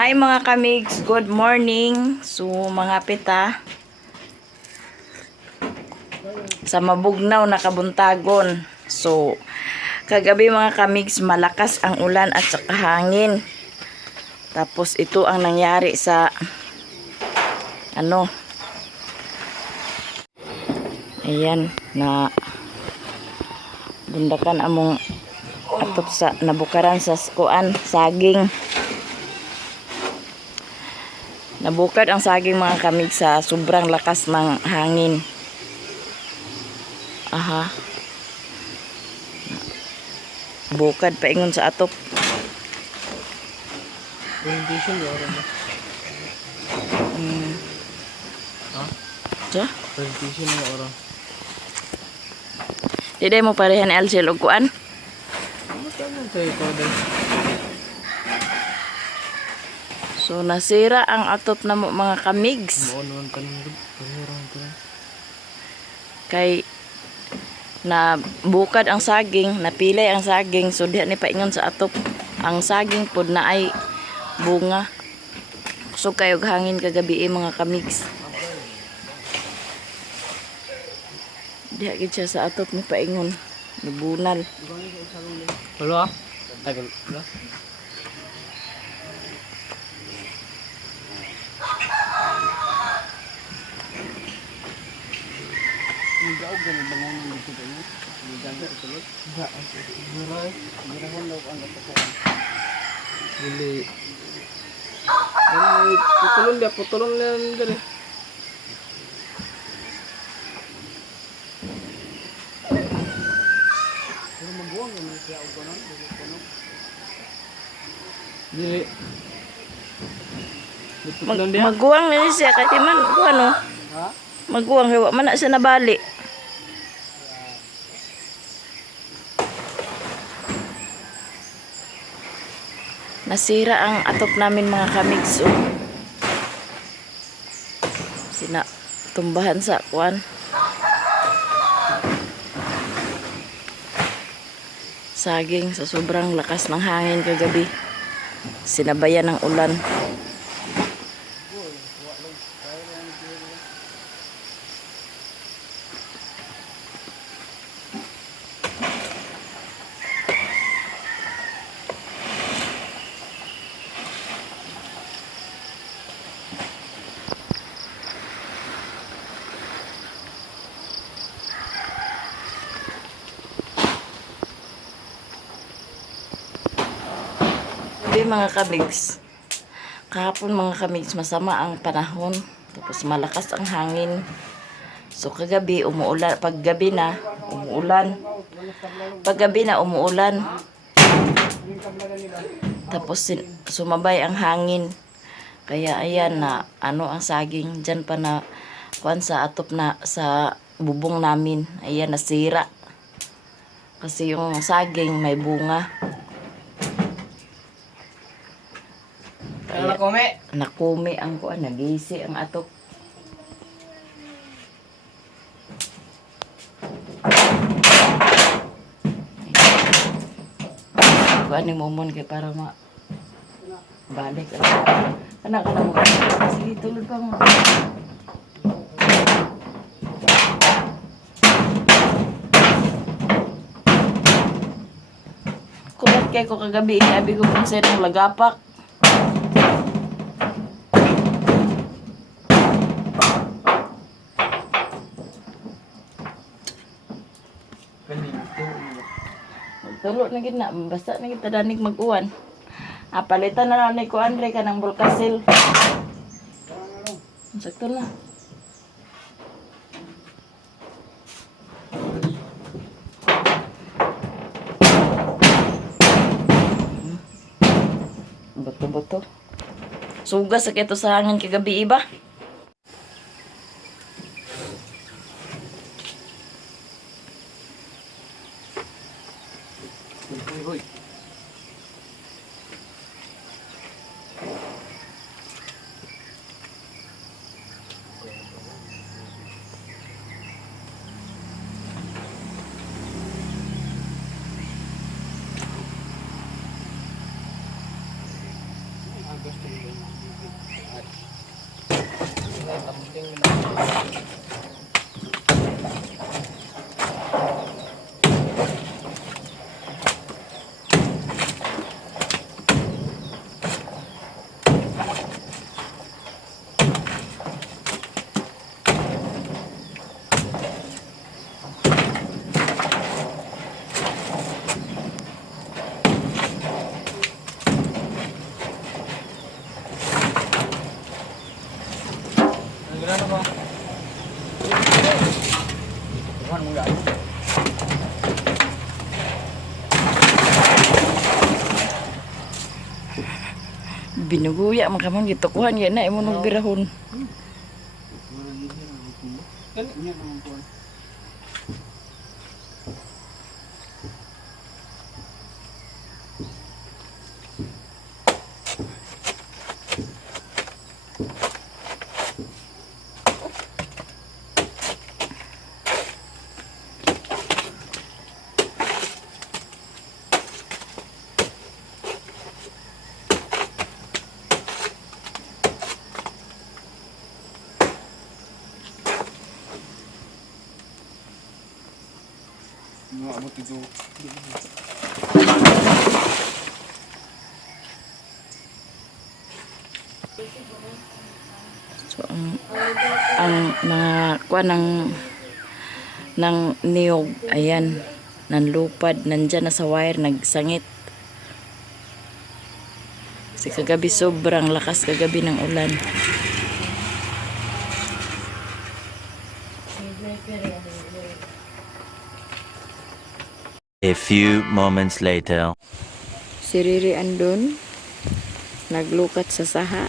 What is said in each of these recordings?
Hi mga kamigs, good morning. So mga pita sa mabugnaw na kabuntagon. So kagabi mga kamigs, malakas ang ulan at saka hangin. Tapos ito ang nangyari sa ayan na bundakan among atop sa nabukaran sa kuan saging. Nabukad ang saging mga kamig sa sobrang lakas ng hangin. Aha. Bukad paingon sa atop. Presentation ya orang. Ja? Presentation ya orang. Di mo parehan LCL og kuan. Ano tanan tayo ko dai? So nasira ang atop na mga kamigs. Mo naman tanan orang to. Kay na bukad ang saging, napilay ang saging, so diha ni paingon sa atop. Ang saging pod na ay bunga. So kayo hangin kagabi mga kamigs. Diha gid siya sa atop ni paingon. Nabunal. Halo ah? Ay halo. Nagaog gani bangon dito tayo. Naganda tulog. Ba, buray. Girahan daw ang katukan. Dili. Ano putulon na dere. Pero magbuwang naman siya og kanon, dili. Magguwang na siya kay man ano? Ha? Magguwang kay wa man na siya nabali. Nasira ang atop namin mga kamigs. Sina tumbahan sa kuan. Saging sa sobrang lakas ng hangin kagabi. Sinabayan ng ulan. Mga kamigs, kahapon mga kamigs, masama ang panahon, tapos malakas ang hangin. So kagabi umuulan, paggabi na umuulan, paggabi na umuulan, tapos sumabay ang hangin. Kaya ayan na ang saging dyan pa na kuan sa atop na sa bubong namin, ayan nasira kasi yung saging may bunga. Nakumi ang kuan, nagisi ang atop. Kuan ni momon kay para balik anak mo. Sige tulog ka mo. Kulat kay ko kagabi, abi ko kung saan ang lagapak. Tulo na gid na, basta na gid tadanig mag-uwan. Palitan na lang ni ko Andre kanang Bulkasil. Sakto na. Bato-bato. Sugas sa kito sa hangin kagabi iba. Hoy. Gusto Pagdating nila. Nagano ba? Tuhan mo gano. Binuguya man kamang gitukuhan yan na imo nung birahon. Kani niya naman po. Mga abot ito. So ang mga kuan ng niyog ayan nanlupad nandyan na sa wire nagsangit kasi kagabi sobrang lakas kagabi ng ulan. A few moments later. Si Riri andun naglukat sa saha.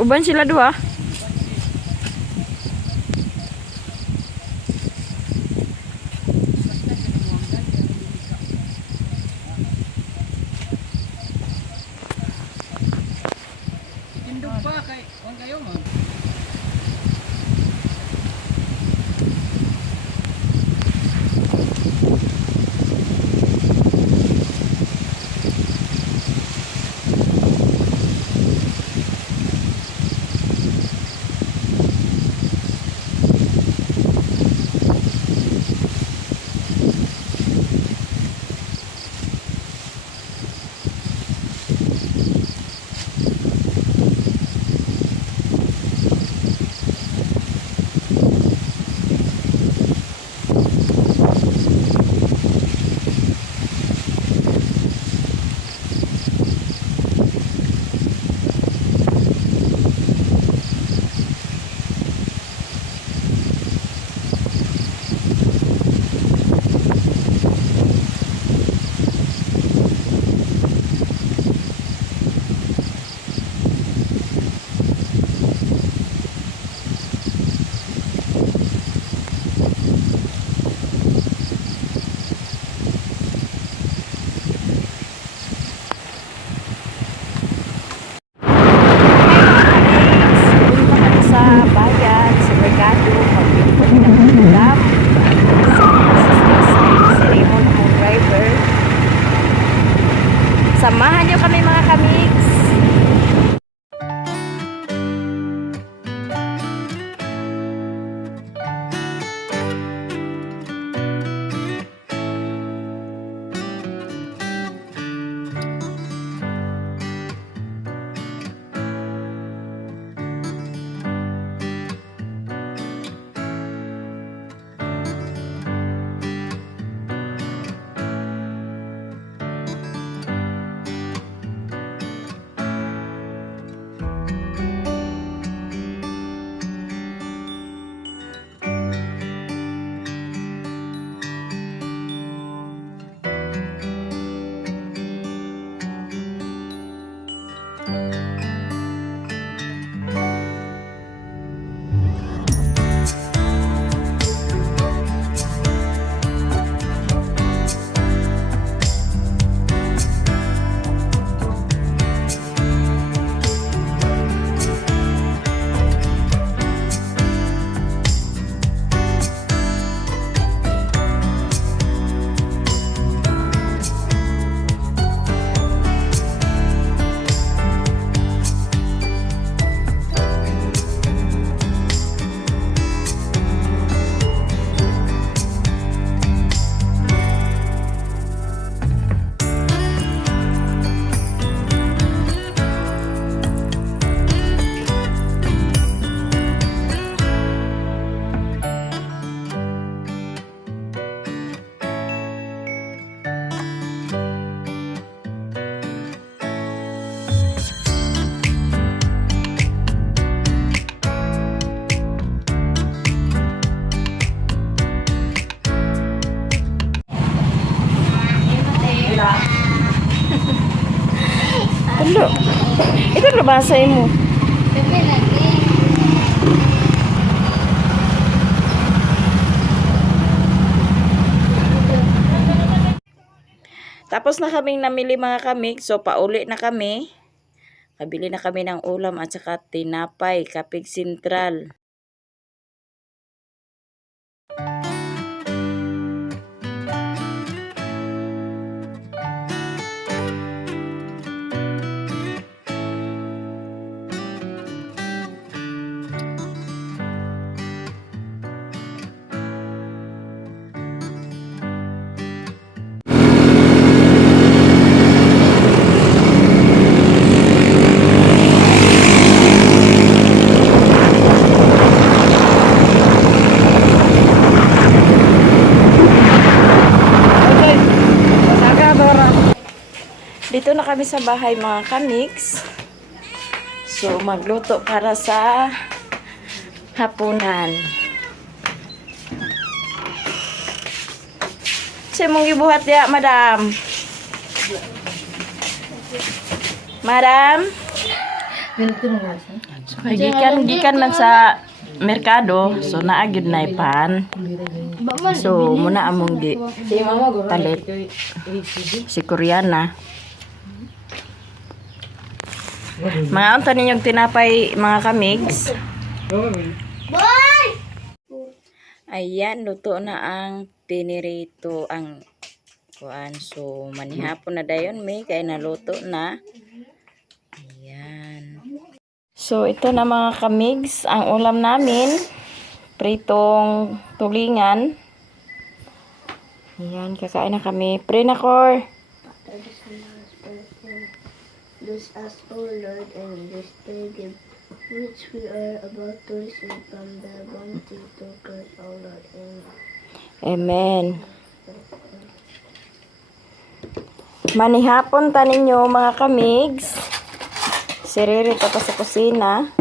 Uban sila dua. Tindog pa kay kuan kayo mo. Samahan nyo kami mga kamigs. Ano? Ito nabasay mo. Pepe lagi. Tapos na kaming namili mga kamig. So, pauli na kami. Kabili na kami ng ulam at saka tinapay, Kapig Sentral. Dito na kami sa bahay mga kamigs. So, magluto para sa hapunan. Siya mong ibuhat ya, madam. Madam? So, gikan man sa merkado. So, naagid na ipan. So, muna among gi palit. Si Koreana. Mga unta ninyong tinapay mga kamigs. Boy! Ayan, luto na ang pinirito ang kuan. So, manihapon na dayon may kay naluto na. Ayan. So, ito na mga kamigs ang ulam namin. Pritong tulingan. Ayan, kakain na kami. Pray na, Cor. Bless us, O Lord, and this day give which we are about to receive from the bounty to God, O Lord. Amen. Amen. Manihapon ta ninyo mga kamigs. Siriri pa sa kusina.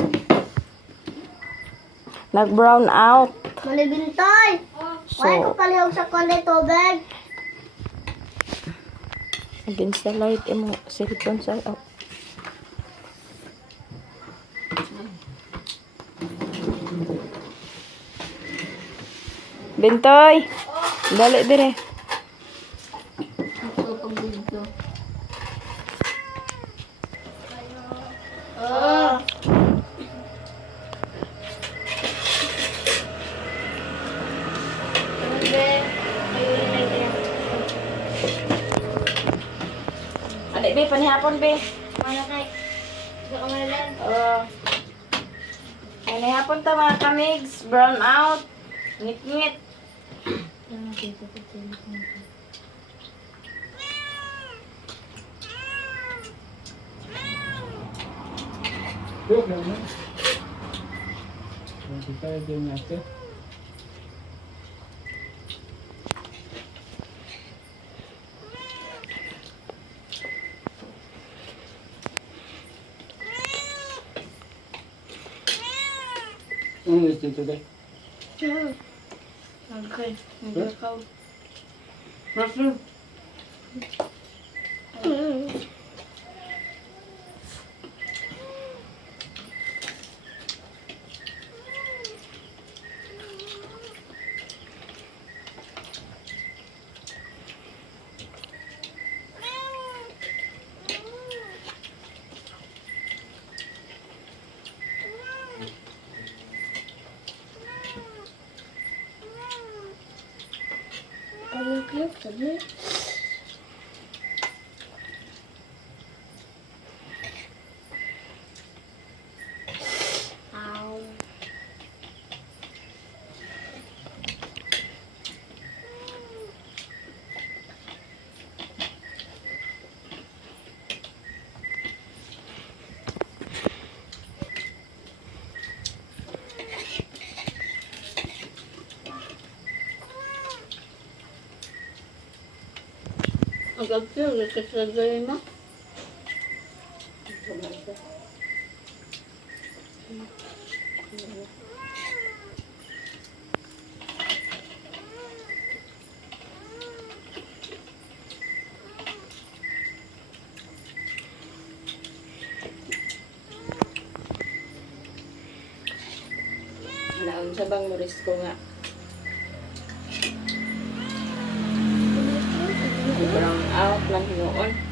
Nag-brown out. Malibintay! Why ko So, palihog sa kundi tubig? against the light, imo silicone sa out. Bintoy! Dali dire. Ito pag dito. Adik be, panihapon be. Mana kay? Hindi ka malalan. Panihapon ta mga kamigs. Brown out. Ngit-ngit. Yok lang mo. Hindi tayo din natin. Ano listin today? Okay. Restroom? Ano kayo sabi? Agad-agad, nagkasagay mo. Naon sa bang muris ko nga. Brown out lang hinuon.